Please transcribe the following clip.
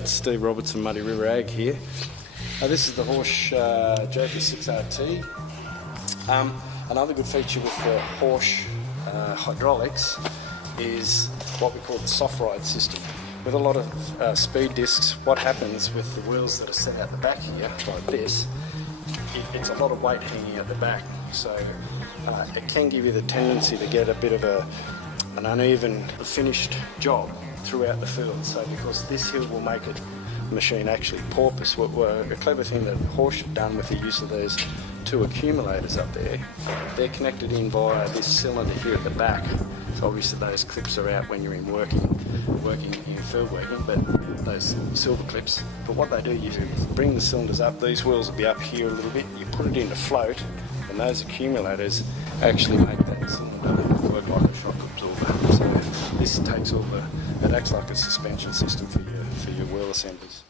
It's Steve Robertson, Muddy River Ag here. This is the Horsch Joker 6RT. Another good feature with the Horsch hydraulics is what we call the soft ride system. With a lot of speed discs, what happens with the wheels that are set out the back here, like this, it's a lot of weight hanging at the back. So it can give you the tendency to get a bit of an uneven finished job throughout the field. So because this hill will make a machine actually porpoise. A clever thing that Horsch have done with the use of those two accumulators up there, they're connected in via this cylinder here at the back. So obviously those clips are out when you're in working in field working, but those silver clips. But what they do, you bring the cylinders up, these wheels will be up here a little bit, you put it into float, and those accumulators actually make that cylinder work like a shock absorber. So this takes all it acts like a suspension system for your wheel assemblies.